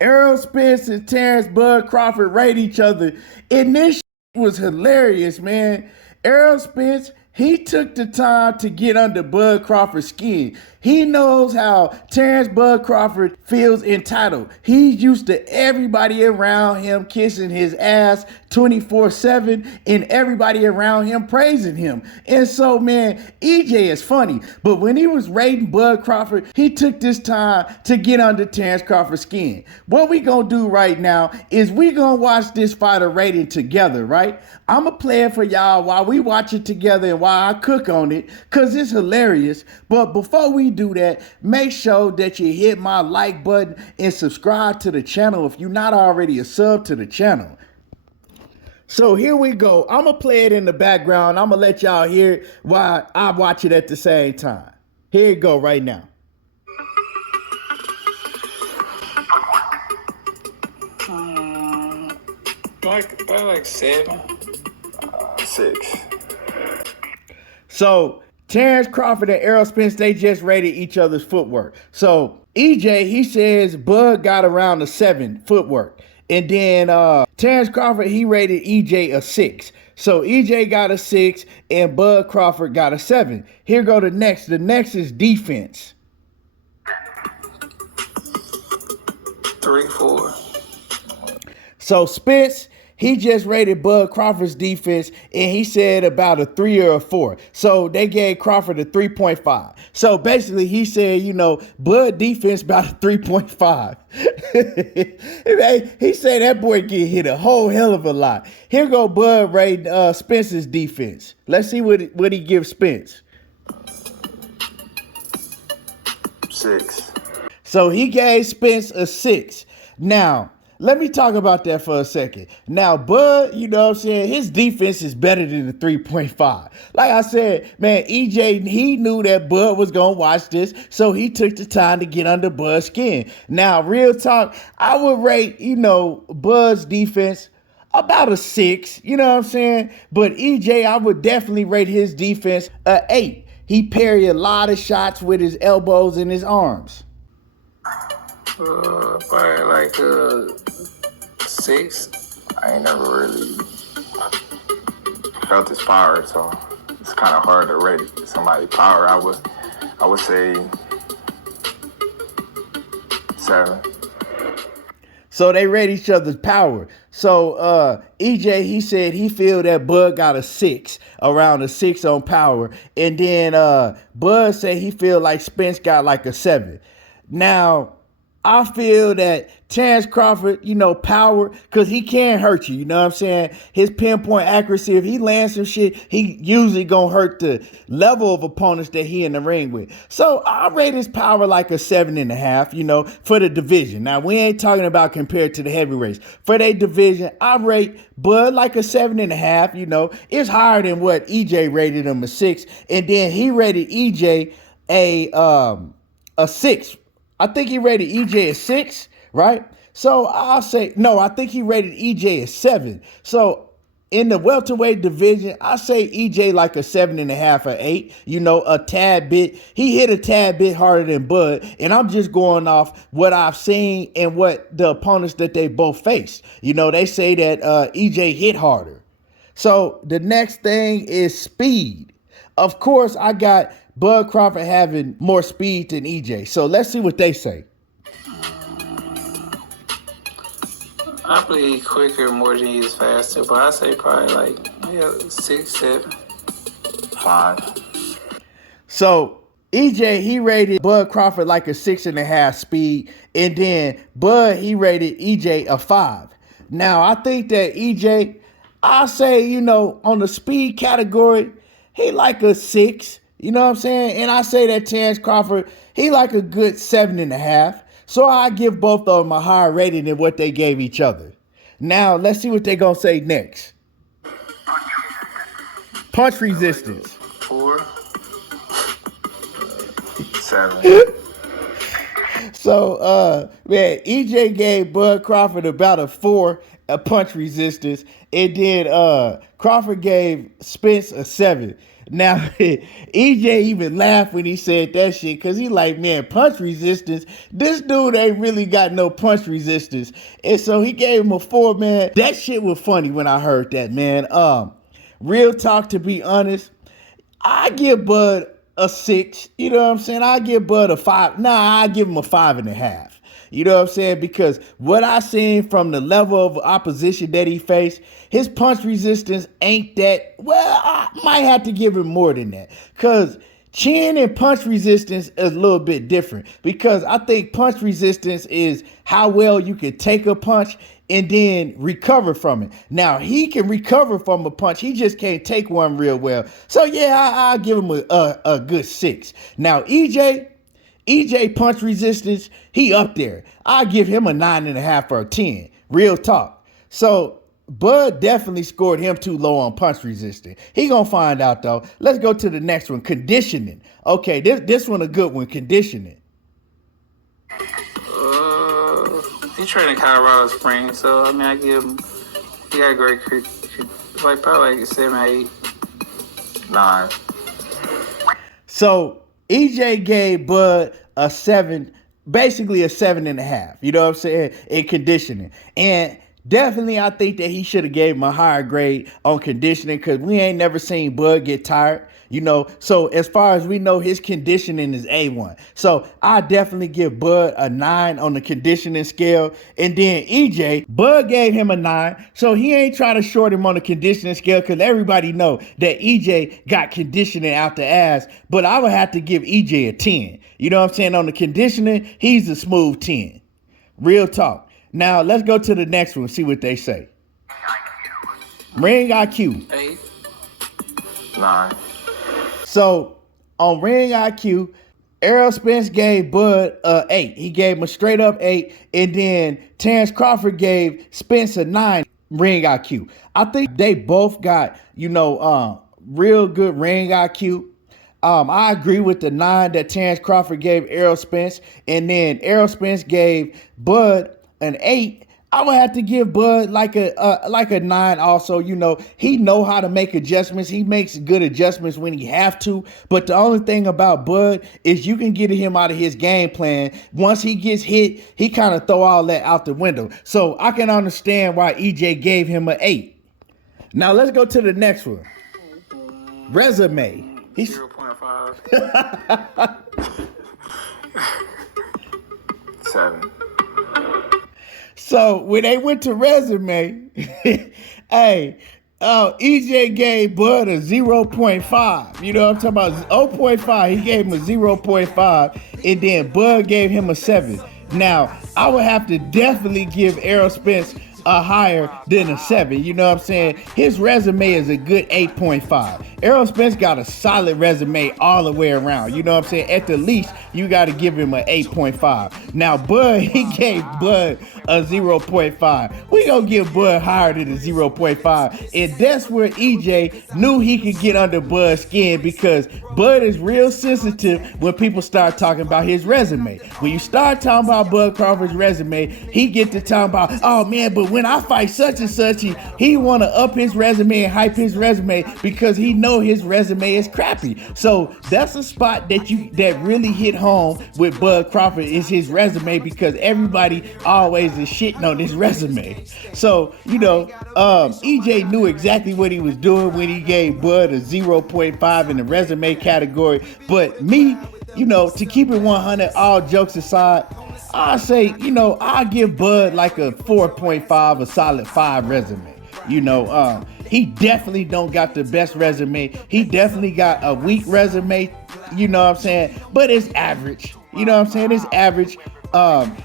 Errol Spence and Terence Bud Crawford rate each other, and this was hilarious, man. Errol Spence, he took the time to get under Bud Crawford's skin. He knows how Terence Bud Crawford feels entitled. He's used to everybody around him kissing his ass 24/7 and everybody around him praising him. And so, man, EJ is funny. But when he was rating Bud Crawford, he took this time to get under Terence Crawford's skin. What we gonna do right now is we gonna watch this fighter rating together, right? I'ma play it for y'all while we watch it together and while I cook on it, cause it's hilarious. But before we do that, make sure that you hit my like button and subscribe to the channel if you're not already a sub to the channel. So here we go. I'm going to play it in the background. I'm going to let y'all hear it while I watch it at the same time. Here you go right now. Like 7. 6. So Terence Crawford and Errol Spence, they just rated each other's footwork. So EJ, he says Bud got around a 7 footwork. And then Terence Crawford, he rated EJ a 6. So EJ got a 6 and Bud Crawford got a 7. Here go the next. The next is defense. 3, 4. So Spence, he just rated Bud Crawford's defense, and he said about a 3 or a 4. So they gave Crawford a 3.5. So basically, he said, Bud defense about a 3.5. He said that boy get hit a whole hell of a lot. Here go Bud rate Spence's defense. Let's see what he gives Spence. 6. So he gave Spence a 6. Now, let me talk about that for a second. Now, Bud, his defense is better than the 3.5. Like I said, man, EJ, he knew that Bud was going to watch this, so he took the time to get under Bud's skin. Now, real talk, I would rate, Bud's defense about a 6, you know what I'm saying? But EJ, I would definitely rate his defense a 8. He parried a lot of shots with his elbows and his arms. Probably like 6. I ain't never really felt his power, so it's kind of hard to rate somebody's power. I would say 7. So they rate each other's power. So EJ, he said he feel that Bud got a 6, around a 6 on power. And then Bud said he feel like Spence got like a 7. Now, I feel that Terence Crawford, power, because he can hurt you, you know what I'm saying? His pinpoint accuracy, if he lands some shit, he usually gonna hurt the level of opponents that he in the ring with. So I rate his power like a 7.5, for the division. Now, we ain't talking about compared to the heavyweights. For their division, I rate Bud like a 7.5, It's higher than what EJ rated him, a 6. And then he rated EJ a 6. I think he rated EJ a 6, right? So I'll say, no, I think he rated EJ a 7. So in the welterweight division, I say EJ like a 7.5 or 8, a tad bit. He hit a tad bit harder than Bud. And I'm just going off what I've seen and what the opponents that they both faced. They say that EJ hit harder. So the next thing is speed. Of course, I got Bud Crawford having more speed than EJ. So let's see what they say. I believe quicker more than he is faster, but I say probably like 6, 7. 5. So EJ, he rated Bud Crawford like a 6.5 speed. And then Bud, he rated EJ a 5. Now, I think that EJ, I say, on the speed category, he like a 6. You know what I'm saying? And I say that Terence Crawford, he like a good 7.5. So I give both of them a higher rating than what they gave each other. Now, let's see what they're going to say next. Punch resistance. 4. 7. So, man, EJ gave Bud Crawford about a 4, a punch resistance. And then Crawford gave Spence a 7. Now, EJ even laughed when he said that shit because he like, man, punch resistance. This dude ain't really got no punch resistance. And so he gave him a 4, man. That shit was funny when I heard that, man. Real talk, to be honest, I give Bud a 6. You know what I'm saying? I give Bud a 5. Nah, I give him a 5.5. You know what I'm saying? Because what I seen from the level of opposition that he faced, his punch resistance ain't that. Well, I might have to give him more than that. Because chin and punch resistance is a little bit different. Because I think punch resistance is how well you can take a punch and then recover from it. Now, he can recover from a punch. He just can't take one real well. So, yeah, I'll give him a good 6. Now, EJ punch resistance, he up there. I give him a 9.5 or a 10. Real talk. So Bud definitely scored him too low on punch resistance. He gonna find out though. Let's go to the next one. Conditioning. Okay, this one a good one. Conditioning. He trained in Colorado Springs, so I mean, I give him. He got great, like probably like 7, 8, 9. So EJ gave Bud a 7, basically a 7.5. You know what I'm saying? In conditioning. And definitely I think that he should have gave him a higher grade on conditioning because we ain't never seen Bud get tired. You know, so as far as we know, his conditioning is A1. So I definitely give Bud a 9 on the conditioning scale. And then EJ, Bud gave him a 9. So he ain't trying to short him on the conditioning scale because everybody know that EJ got conditioning out the ass. But I would have to give EJ a 10. You know what I'm saying? On the conditioning, he's a smooth 10. Real talk. Now let's go to the next one, see what they say. Ring IQ. 8, 9. So on Ring IQ, Errol Spence gave Bud a 8. He gave him a straight up 8. And then Terence Crawford gave Spence a 9 Ring IQ. I think they both got, real good Ring IQ. I agree with the 9 that Terence Crawford gave Errol Spence. And then Errol Spence gave Bud an 8. I would have to give Bud like a 9 also. He know how to make adjustments. He makes good adjustments when he have to. But the only thing about Bud is you can get him out of his game plan. Once he gets hit, he kind of throw all that out the window. So I can understand why EJ gave him an 8. Now let's go to the next one. Resume. He's 0.5. 7. So when they went to resume, EJ gave Bud a 0.5. You know what I'm talking about? 0.5. He gave him a 0.5, and then Bud gave him a 7. Now, I would have to definitely give Errol Spence a higher than a 7. You know what I'm saying? His resume is a good 8.5. Errol Spence got a solid resume all the way around. You know what I'm saying? At the least, you got to give him an 8.5. Now, Bud, he gave Bud a 0.5. We gonna give Bud higher than a 0.5. And that's where EJ knew he could get under Bud's skin because Bud is real sensitive when people start talking about his resume. When you start talking about Bud Crawford's resume, he get to talking about, oh man, but when I fight such and such, he want to up his resume and hype his resume because he know his resume is crappy. So that's a spot that really hit home with Bud Crawford is his resume because everybody always is shitting on his resume. So, EJ knew exactly what he was doing when he gave Bud a 0.5 in the resume category. But me, to keep it 100, all jokes aside, I say, I'll give Bud like a 4.5, a solid 5 resume. He definitely don't got the best resume. He definitely got a weak resume, you know what I'm saying? But it's average. You know what I'm saying? It's average.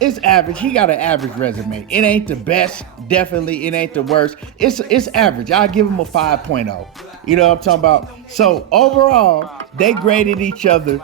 It's average. He got an average resume. It ain't the best. Definitely, it ain't the worst. It's average. I'll give him a 5.0. You know what I'm talking about? So overall, they graded each other.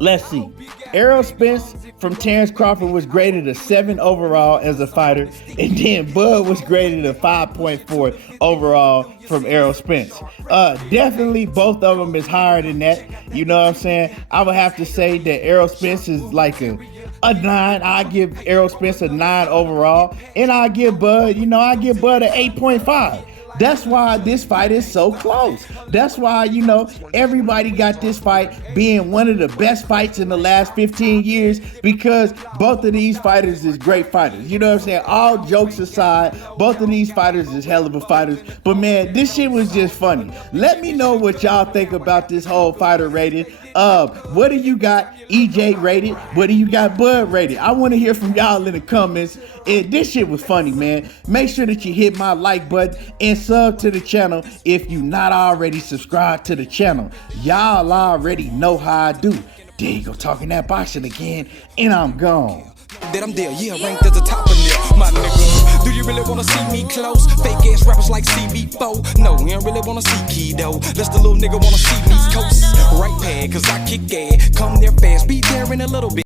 Let's see. Errol Spence from Terence Crawford was graded a 7 overall as a fighter, and then Bud was graded a 5.4 overall from Errol Spence. Definitely both of them is higher than that. You know what I'm saying? I would have to say that Errol Spence is like a 9. I give Errol Spence a 9 overall, and I give Bud, I give Bud an 8.5. That's why this fight is so close. That's why, you know, everybody got this fight being one of the best fights in the last 15 years because both of these fighters is great fighters. You know what I'm saying? All jokes aside, both of these fighters is hell of a fighters. But man, this shit was just funny. Let me know what y'all think about this whole fighter rating. What do you got EJ rated? What do you got Bud rated? I want to hear from y'all in the comments. This shit was funny, man. Make sure that you hit my like button and sub to the channel if you not already subscribed to the channel. Y'all already know how I do. There you go, talking that boxing again, and I'm gone. That I'm there, yeah, ranked at the top of there, my nigga. Do you really wanna see me close? Fake ass rappers like CB4. No, we don't really wanna see Key though. Let's the little nigga wanna see me coast. Right pad, cause I kick ass. Come there fast, be there in a little bit.